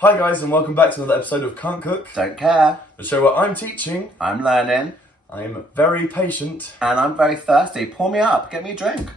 Hi guys and welcome back to another episode of Can't Cook, Don't care. the show where I'm teaching, I'm learning. I'm very patient. And I'm very thirsty. Pour me up. Get me a drink.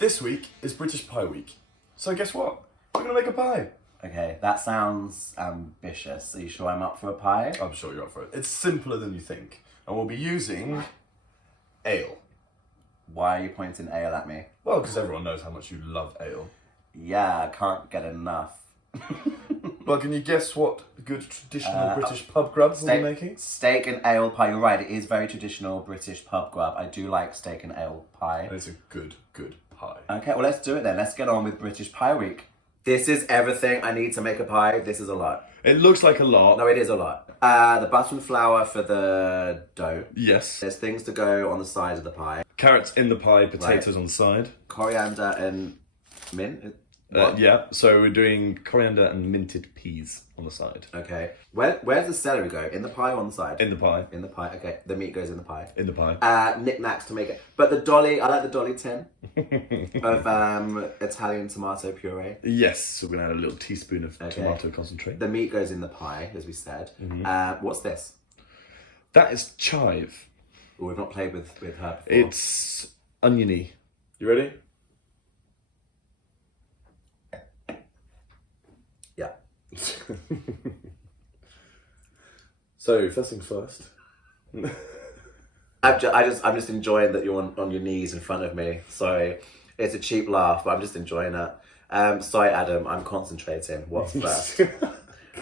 This week is British Pie Week. So guess what? We're going to make a pie. Okay, that sounds ambitious. Are you sure I'm up for a pie? I'm sure you're up for it. It's simpler than you think. And we'll be using ale. Why are you pointing ale at me? Well, because everyone knows how much you love ale. Yeah, I can't get enough. Well, can you guess what good traditional British pub grubs we'll be making? Steak and ale pie. You're right, it is very traditional British pub grub. I do like steak and ale pie. And it's a good pie. Okay, well let's do it then. Let's get on with British Pie Week. This is everything I need to make a pie. This is a lot. It looks like a lot. No, it is a lot. The butter and flour for the dough. Yes. There's things to go on the side of the pie. Carrots in the pie, potatoes on the side. Coriander and mint. Yeah, so we're doing coriander and minted peas on the side. Okay. Where's the celery go? In the pie or on the side? In the pie. In the pie. Okay. The meat goes in the pie. In the pie. Knickknacks to make it. But the dolly, I like the dolly tin of Italian tomato puree. Yes, so we're going to add a little teaspoon of tomato concentrate. The meat goes in the pie, as we said. What's this? That is chive. We've not played with her before. It's oniony. You ready? Yeah. So, first things first. I'm just enjoying that you're on your knees in front of me. Sorry, it's a cheap laugh, but I'm just enjoying it. Sorry, Adam, I'm concentrating. What's first?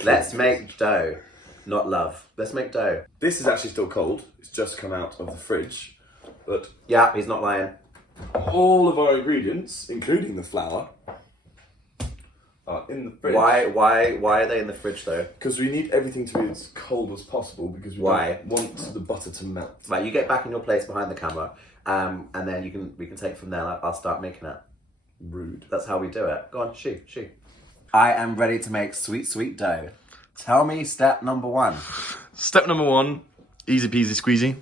Let's make dough, not love. Let's make dough. This is actually still cold. It's just come out of the fridge. But yeah, he's not lying. All of our ingredients, including the flour, are in the fridge. Why are they in the fridge though? Because we need everything to be as cold as possible because we don't want the butter to melt. Right, you get back in your place behind the camera, and then we can take it from there. I'll start making it. Rude. That's how we do it. Go on, shoot. I am ready to make sweet dough. Tell me step number one. Step number one, easy peasy squeezy.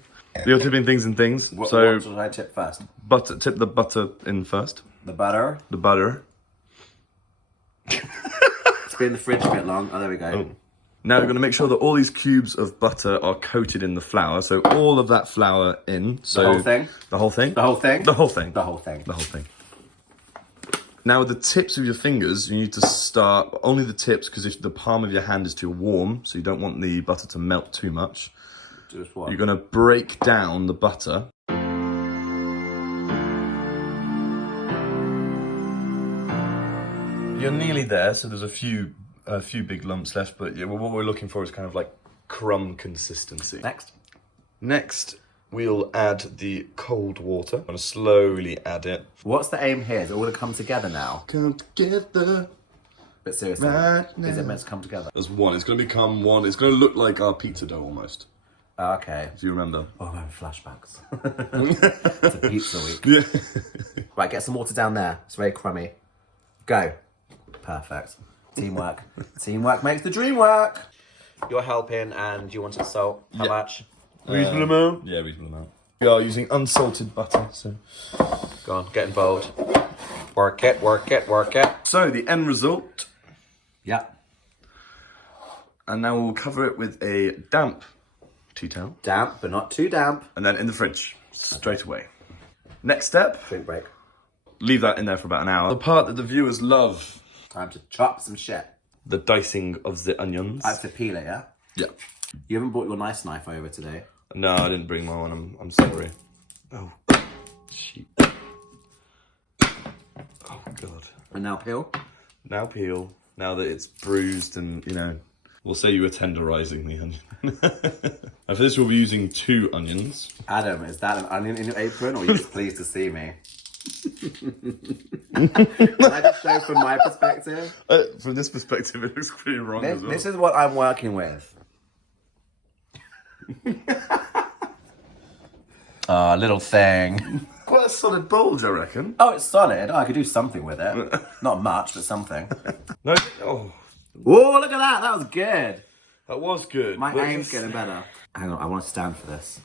You're tipping things in things. What should I tip first? Tip the butter in first. The butter. The butter. It's been in the fridge a bit long. Oh, there we go. Oh. Now we're going to make sure that all these cubes of butter are coated in the flour. So all of that flour in. So the whole thing? The whole thing? The whole thing? The whole thing. The whole thing. The whole thing. Now with the tips of your fingers, you need to start, only the tips, because if the palm of your hand is too warm, so you don't want the butter to melt too much. Just what? You're going to break down the butter. You're nearly there, so there's a few big lumps left, but yeah, what we're looking for is kind of like crumb consistency. Next, we'll add the cold water. I'm going to slowly add it. What's the aim here? Is it all to come together now? Come together. But seriously, right now. Is it meant to come together? There's one. It's going to become one. It's going to look like our pizza dough almost. Okay. Do you remember? Oh, I'm having flashbacks. It's a pizza week. Yeah. Right, get some water down there. It's very crummy. Go. Perfect. Teamwork. Teamwork makes the dream work. You're helping and you wanted salt. How much? Reasonable amount? Yeah, reasonable amount. We are using unsalted butter, so... Go on, get involved. Work it. So, the end result. Yeah. And now we'll cover it with a damp tea towel. Damp, but not too damp. And then in the fridge, straight away. Next step. Drink break. Leave that in there for about an hour. The part that the viewers love. Time to chop some shit. The dicing of the onions. I have to peel it, yeah? Yeah. You haven't brought your nice knife over today. No, I didn't bring my one. I'm sorry. Oh, shit. Oh, God. And now peel? Now peel. Now that it's bruised and, you know, we'll say you were tenderizing the onion. And for this, we'll be using 2 onions. Adam, is that an onion in your apron or are you just pleased to see me? Can I just show from my perspective? From this perspective, it looks pretty wrong as well. This is what I'm working with. Ah, little thing. Quite a solid bulge, I reckon. Oh, it's solid. Oh, I could do something with it. Not much, but something. No, oh, Whoa, look at that. That was good. that was good. My But aim's getting better. Hang on, I want to stand for this.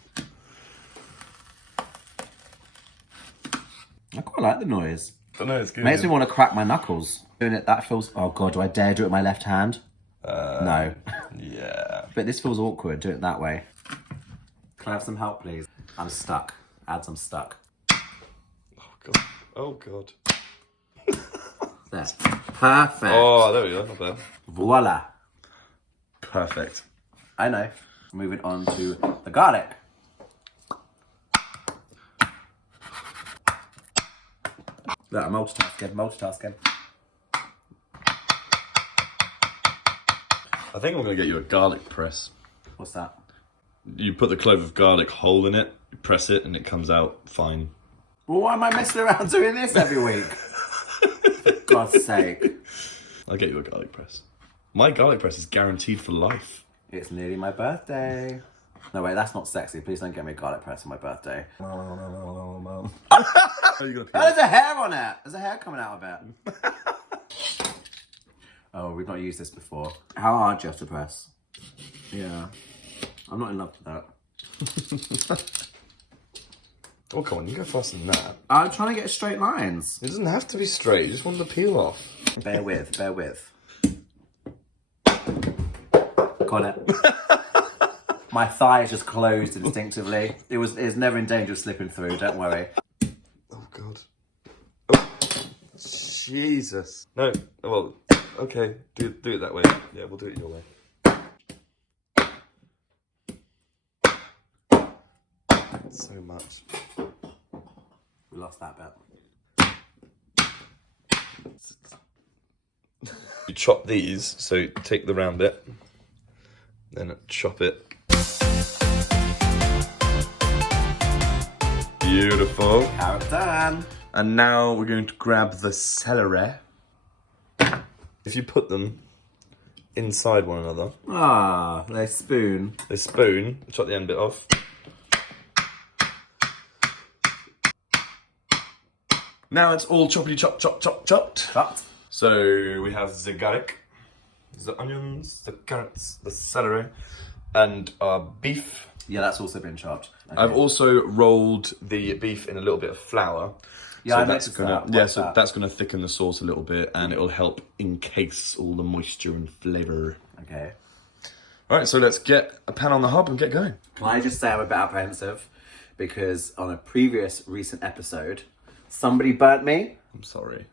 I quite like the noise. I know it's good. Makes me want to crack my knuckles. Doing it, that feels... Oh, God, do I dare do it with my left hand? No. Yeah. But this feels awkward. Do it that way. Can I have some help, please? I'm stuck. Add some stuck. Oh god. Oh god. There. Perfect. Oh, there we go. Not bad. Voila. Perfect. I know. Moving on to the garlic. Look, I'm multitasking. I think I'm gonna get you a garlic press. What's that? You put the clove of garlic hole in it, you press it, and it comes out fine. Well, why am I messing around doing this every week? For God's sake. I'll get you a garlic press. My garlic press is guaranteed for life. It's nearly my birthday. No, wait, that's not sexy. Please don't get me a garlic press on my birthday. Oh, you gotta Oh, there's a hair on it. There's a hair coming out of it. Oh, we've not used this before. How hard do you have to press? Yeah. I'm not in love with that. Oh, come on, you go faster than that. I'm trying to get straight lines. It doesn't have to be straight, you just want the peel off. Bear with. Got it. My thigh is just closed instinctively. It's never in danger of slipping through, don't worry. Oh, God. Oh, Jesus. No, well, okay, do it that way. Yeah, we'll do it your way. So much. We lost that bit. You chop these, so take the round bit, then chop it. Beautiful. Carrot done. And now we're going to grab the celery. If you put them inside one another, Ah, they spoon. they spoon, chop the end bit off. Now it's all choppity chopped. Chopped. So we have the garlic, the onions, the carrots, the celery, and our beef. Yeah, that's also been chopped. Okay. I've also rolled the beef in a little bit of flour. Yeah, so I that's noticed gonna that. yeah, What's so that? that's gonna thicken the sauce a little bit, and it'll help encase all the moisture and flavour. Okay. All right, so let's get a pan on the hob and get going. Can I just say I'm a bit apprehensive because on a previous recent episode, somebody burnt me. I'm sorry.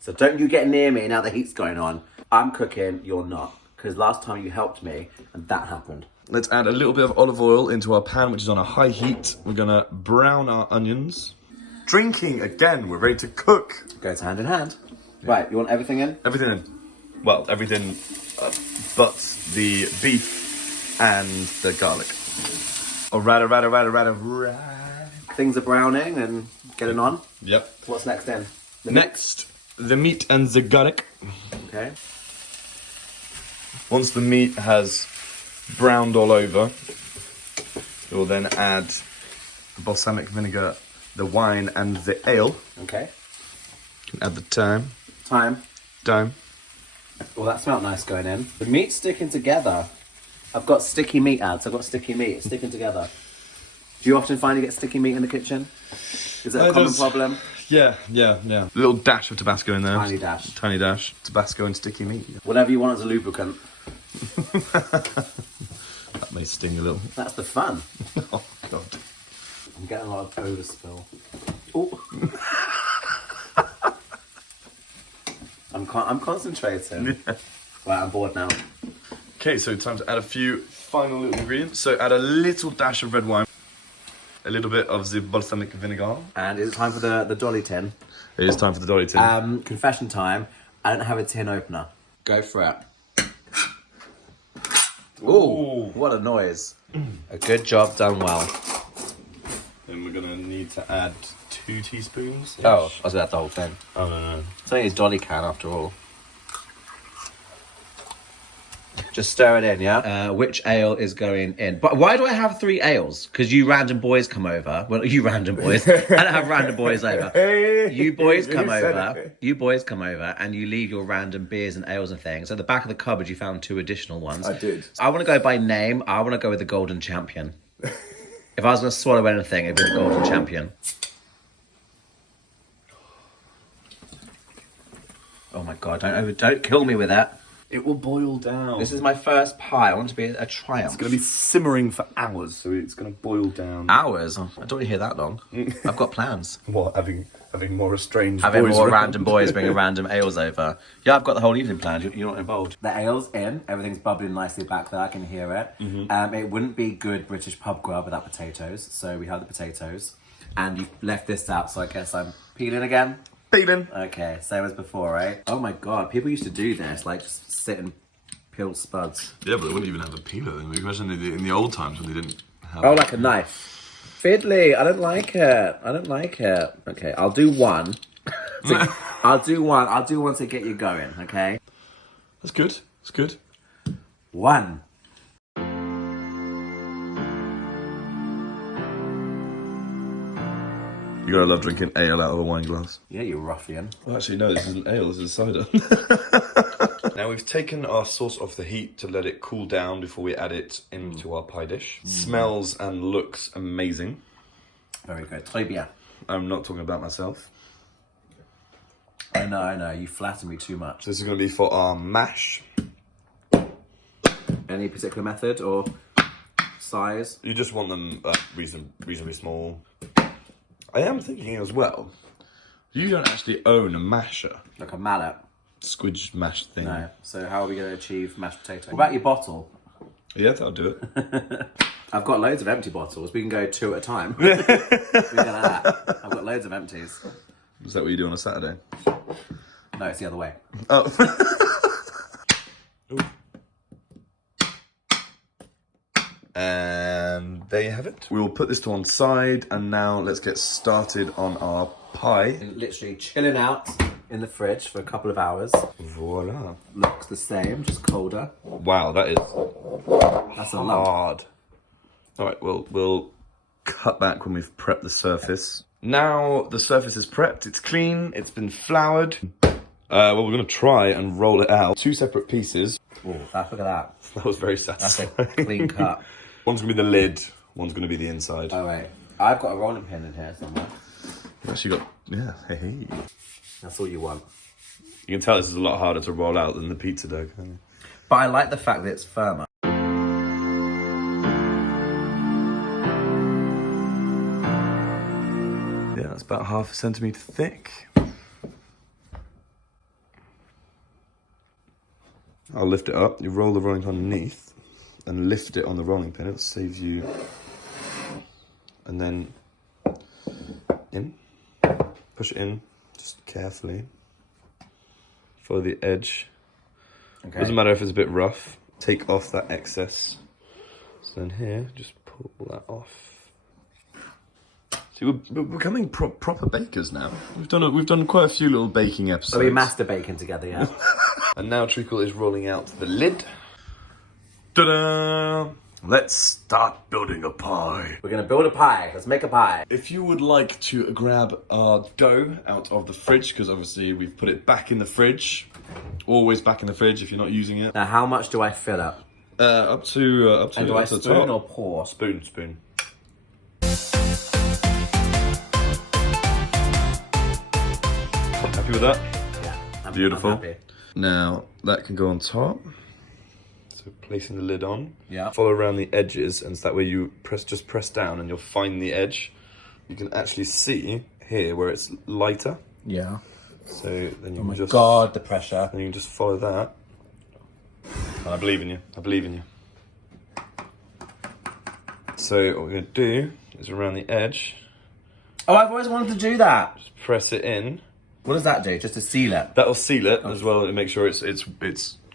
So don't you get near me now the heat's going on. I'm cooking, you're not. Because last time you helped me and that happened. Let's add a little bit of olive oil into our pan, which is on a high heat. We're gonna brown our onions. Drinking again, we're ready to cook. Goes hand in hand. Right, you want everything in? Everything in. Well, everything but the beef and the garlic. Oh, right. Things are browning and getting on. Yep. What's next then? Next, the meat and the garlic. Okay. Once the meat has browned all over, you'll then add the balsamic vinegar, the wine, and the ale. Okay. You can add the thyme. Time. Well, that smelled nice going in. The meat's sticking together. I've got sticky meat ads. I've got sticky meat. It's sticking together. Do you often find you get sticky meat in the kitchen? Is it a common problem? Yeah. A little dash of Tabasco in there. Tiny dash. Tabasco and sticky meat. Whatever you want as a lubricant. That may sting a little. That's the fun. Oh, God. I'm getting a lot of overspill. Oh. I'm concentrating. Yeah. Right, I'm bored now. Okay, so time to add a few final little ingredients. So add a little dash of red wine, a little bit of the balsamic vinegar. And is it time for the dolly tin? It is time for the dolly tin. Confession time. I don't have a tin opener. Go for it. Ooh, what a noise. A good job done well. Then we're gonna need to add 2 teaspoons. Oh, I was at the whole thing. Oh, no. It's only his dolly can after all. Just stir it in, yeah? Which ale is going in? But why do I have 3 ales? Because you random boys come over. Well, you random boys. I don't have random boys over. You boys come over. You boys come over and you leave your random beers and ales and things. At the back of the cupboard, you found 2 additional ones. I did. I want to go by name. I want to go with the Golden Champion. If I was going to swallow anything, it'd be the Golden Champion. Oh my God, don't kill me with that. It will boil down. This is my first pie. I want it to be a triumph. It's going to be simmering for hours, so it's going to boil down. Hours? Oh, I don't want to hear that long. I've got plans. What, having more estranged Having boys more around? random boys bringing random ales over. Yeah, I've got the whole evening planned. You're not involved. The ale's in. Everything's bubbling nicely back there. I can hear it. It wouldn't be good British pub grub without potatoes. So we have the potatoes. And you left this out, so I guess I'm peeling again. Peeling. Okay, same as before, right? Oh my God, people used to do this. Like, just sit and peel spuds. Yeah, but they wouldn't even have a peeler. Imagine in the old times when they didn't have... Oh, like a knife. Fiddly, I don't like it. I don't like it. Okay, I'll do one. I'll do one to get you going, okay? That's good. That's good. 1. You gotta love drinking ale out of a wine glass. Yeah, you ruffian. Well, actually, no, this isn't ale, this is cider. Now we've taken our sauce off the heat to let it cool down before we add it into our pie dish. Smells and looks amazing. Very good. Très bien. I'm not talking about myself. I know. You flatter me too much. So this is gonna be for our mash. Any particular method or size? You just want them reasonably small. I am thinking as well, you don't actually own a masher. Like a mallet? Squidge mash thing. No. So how are we going to achieve mashed potato? What about your bottle? Yeah, that'll do it. I've got loads of empty bottles. We can go 2 at a time. We can do that. I've got loads of empties. Is that what you do on a Saturday? No, it's the other way. Oh. And there you have it. We will put this to one side, and now let's get started on our pie. Literally chilling out in the fridge for a couple of hours. Voila. Looks the same, just colder. Wow, that is That's a lump. hard. All right, we'll cut back when we've prepped the surface. Now the surface is prepped, it's clean, it's been floured. Well, we're gonna try and roll it out. 2 separate pieces. Oh, look at that. That was very That's satisfying. a clean cut. One's gonna be the lid, one's gonna be the inside. Oh, wait. I've got a rolling pin in here somewhere. You actually got, yeah, hey. That's all you want. You can tell this is a lot harder to roll out than the pizza dough, can't you? But I like the fact that it's firmer. Yeah, that's about 1/2 centimetre thick. I'll lift it up. You roll the rolling pin underneath and lift it on the rolling pin. It saves you. And then in. Push it in just carefully. Follow the edge. Okay. Doesn't matter if it's a bit rough. Take off that excess. So then here, just pull that off. See, we're becoming proper bakers now. We've done quite a few little baking episodes. So we master bacon together, yeah? And now Treacle is rolling out the lid. Ta-da! Let's start building a pie. We're going to build a pie. Let's make a pie. If you would like to grab our dough out of the fridge, because obviously we've put it back in the fridge. Always back in the fridge if you're not using it. Now, how much do I fill up? Up to And do I up to the spoon top. or pour? Spoon. Happy with that? Yeah. I'm Beautiful. happy. Now that can go on top. So placing the lid on. Yeah. Follow around the edges, and so that way you just press down and you'll find the edge. You can actually see here where it's lighter. Yeah. So then you Oh my can just God, the pressure. then you can just follow that. And I believe in you. I believe in you. So what we're gonna do is around the edge, Oh, I've always wanted to do that. just press it in. What does that do? Just to seal it? That'll seal it as well and make sure it's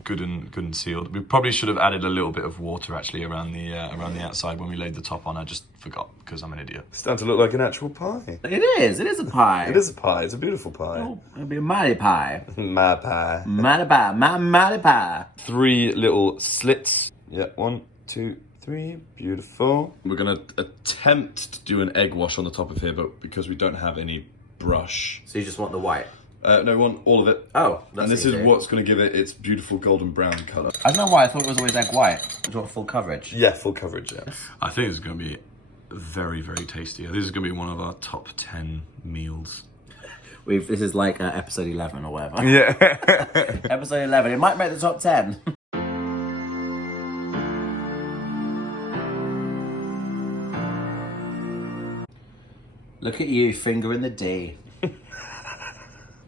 good and sealed. We probably should have added a little bit of water actually around the outside when we laid the top on. I just forgot because I'm an idiot. It's starting to look like an actual pie. It is a pie. It is a pie. It's a beautiful pie. Oh, it'll be a mighty pie. My pie. Mighty pie. My mighty pie. 3 little slits. Yeah, 1, 2, 3. Beautiful. We're gonna attempt to do an egg wash on the top of here, but because we don't have any brush. So you just want the white? No, we want all of it. Oh, that's and this easy. is what's going to give it its beautiful golden brown colour. I don't know why I thought it was always egg white. Do you want full coverage? Yeah, full coverage, yeah. I think it's going to be very, very tasty. This is going to be one of our top 10 meals. This is like episode 11 or whatever. Yeah. Episode 11. It might make the top 10. Look at you, finger in the D.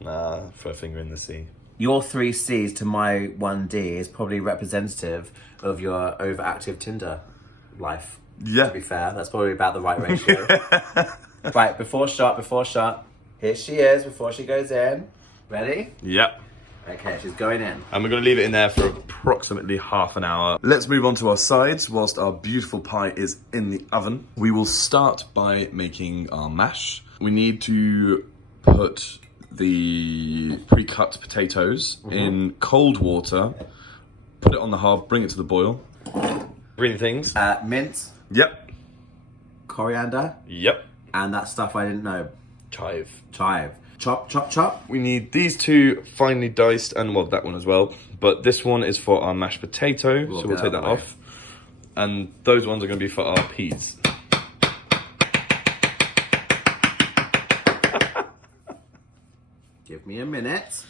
Nah, for a finger in the sea. Your 3 C's to my 1 D is probably representative of your overactive Tinder life. Yeah. To be fair, that's probably about the right ratio. Right, before shot. Here she is before she goes in. Ready? Yep. Okay, she's going in. And we're going to leave it in there for approximately half an hour. Let's move on to our sides whilst our beautiful pie is in the oven. We will start by making our mash. We need to put the pre-cut potatoes in cold water, put it on the hob, bring it to the boil. Green things. Mint, Yep. coriander, Yep. and that stuff I didn't know. Chive. Chive. Chop, chop, chop. We need these 2 finely diced, and well, that one as well. But this one is for our mashed potato, so we'll take that off. And those ones are going to be for our peas. Give me a minute.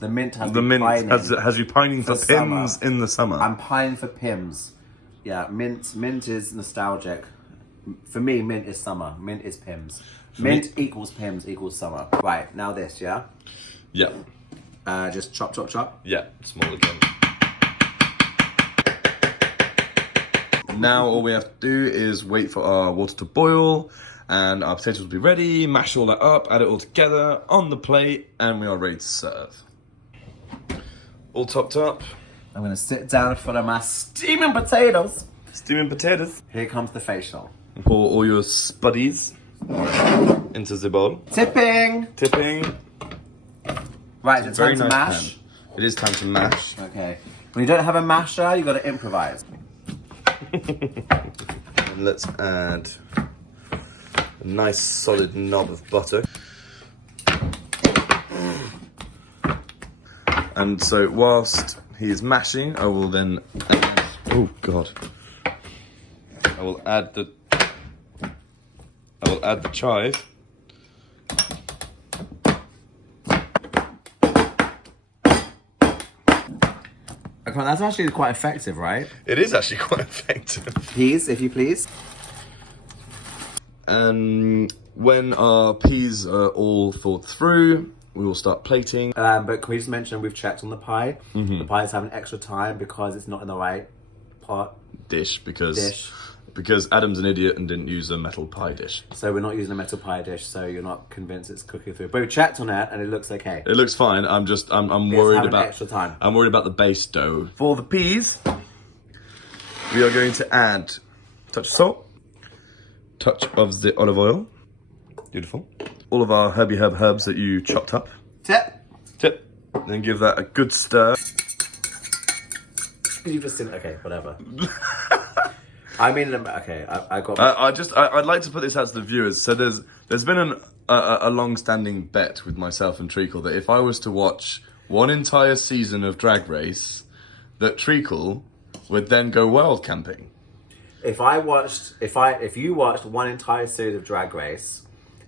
The mint has The me mint pining has you pining for pims summer. in the summer. I'm pining for Pims. Yeah, mint is nostalgic. For me, mint is summer. Mint is Pims. Mint equals Pims equals summer. Right, now this, yeah? Yeah. Just chop, chop, chop. Yeah, small again. Now all we have to do is wait for our water to boil and our potatoes will be ready, mash all that up, add it all together on the plate, and we are ready to serve. All topped up. I'm gonna sit down in front of my steaming potatoes. Steaming potatoes. Here comes the facial. Pour all your spuddies into the bowl. Tipping! Tipping. Right, is it time to mash? pan. It is time to mash. Okay. When you don't have a masher, you gotta improvise. And let's add a nice solid knob of butter. And so whilst he is mashing, I will then add, oh God. I will add the chive. Okay, that's actually quite effective, right? It is actually quite effective. Peas, if you please. And when our peas are all thawed through, we will start plating. But can we just mention we've checked on the pie. The pie is having extra time because it's not in the right pot. Dish because Adam's an idiot and didn't use a metal pie dish. So we're not using a metal pie dish, so you're not convinced it's cooking through. But we checked on it and it looks okay. It looks fine. I'm It's worried having about extra time. I'm worried about the base dough. For the peas, we are going to add a touch of salt, touch of the olive oil. Beautiful. All of our herbs that you chopped up. Tip. Then give that a good stir. You just didn't. Okay, whatever. I mean, okay. I got. I'd like to put this out to the viewers. So there's been a long-standing bet with myself and Treacle that if I was to watch one entire season of Drag Race, that Treacle would then go wild camping. If you watched one entire series of Drag Race,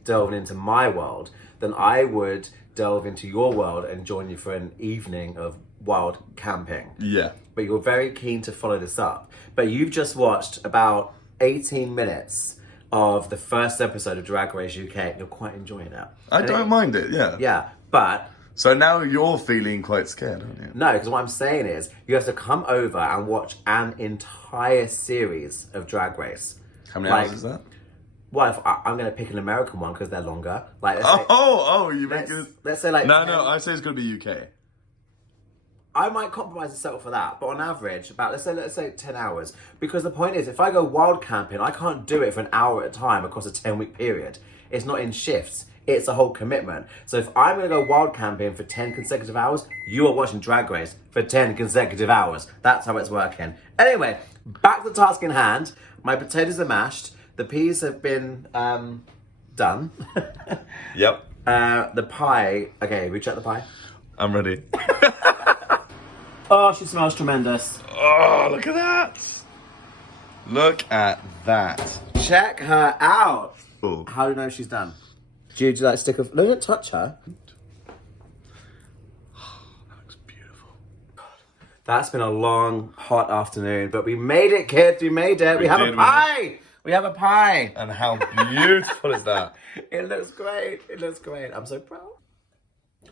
delving into my world, then I would delve into your world and join you for an evening of wild camping. Yeah. But you're very keen to follow this up. But you've just watched about 18 minutes of the first episode of Drag Race UK. You're quite enjoying it. I don't mind it, yeah. Yeah, but... So now you're feeling quite scared, aren't you? No, because what I'm saying is, you have to come over and watch an entire series of Drag Race. How many hours is that? Well, if I'm going to pick an American one because they're longer. Like, You make it. let's say like No, 10. I say it's gonna be UK. I might compromise and settle for that, but on average, about let's say 10 hours. Because the point is, if I go wild camping, I can't do it for an hour at a time across a 10-week period. It's not in shifts. It's a whole commitment. So if I'm going to go wild camping for 10 consecutive hours, you are watching Drag Race for 10 consecutive hours. That's how it's working. Anyway, back to the task in hand. My potatoes are mashed. The peas have been done. Yep. The pie. Okay, we check the pie. I'm ready. Oh, she smells tremendous. Oh, look at that. Look at that. Check her out. Ooh. How do you know she's done? Do you like stick of... No, don't touch her. That looks beautiful. That's been a long, hot afternoon, but we made it, kids. We made it. We have a pie. We have a pie. And how beautiful is that? It looks great. It looks great. I'm so proud.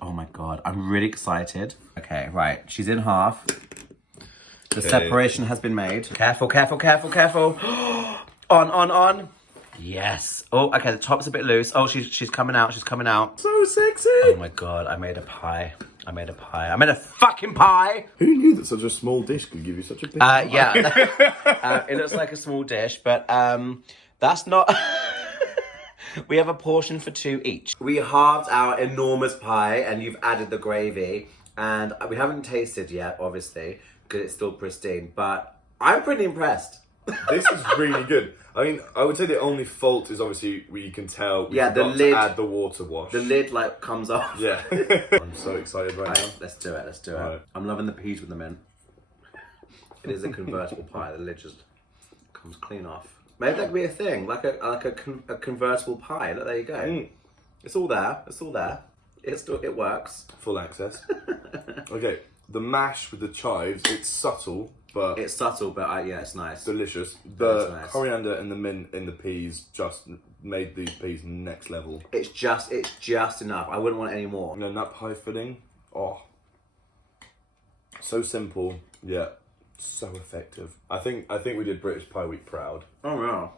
Oh my God. I'm really excited. Okay, right. She's in half. The separation has been made. Careful, careful, careful, careful. On. Yes. Oh, okay, the top's a bit loose. Oh, she's coming out. She's coming out. So sexy. Oh my God, I made a pie. I made a fucking pie. Who knew that such a small dish could give you such a big pie? Yeah. It looks like a small dish, but that's not... We have a portion for 2 each. We halved our enormous pie and you've added the gravy. And we haven't tasted yet, obviously, because it's still pristine. But I'm pretty impressed. This is really good. I mean, I would say the only fault is obviously you can tell we the forgot lid, to add the water wash. The lid like comes off. Yeah. I'm so excited right now. Let's do it. Right. I'm loving the peas with them in. It is a convertible pie. The lid just comes clean off. Maybe that could be a thing, like a convertible pie. Look, there you go. It's all there. It works. Full access. Okay, the mash with the chives. It's subtle, but yeah, it's nice. Delicious. The nice. coriander and the mint in the peas just made these peas next level. It's just enough. I wouldn't want any more. And then that pie filling. Oh, so simple. Yeah. So effective. I think we did British Pie Week proud. Oh yeah.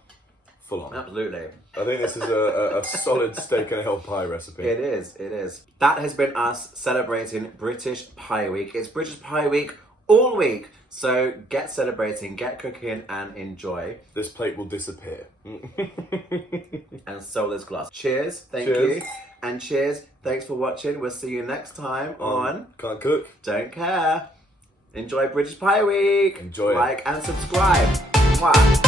Full on. Absolutely. I think this is a solid steak and ale pie recipe. It is. That has been us celebrating British Pie Week. It's British Pie Week all week. So get celebrating, get cooking and enjoy. This plate will disappear. And so this glass. Cheers. Thank you. And cheers. Thanks for watching. We'll see you next time on Can't Cook. Don't Care. Enjoy British Pie Week. Enjoy it. Like and subscribe. Mwah.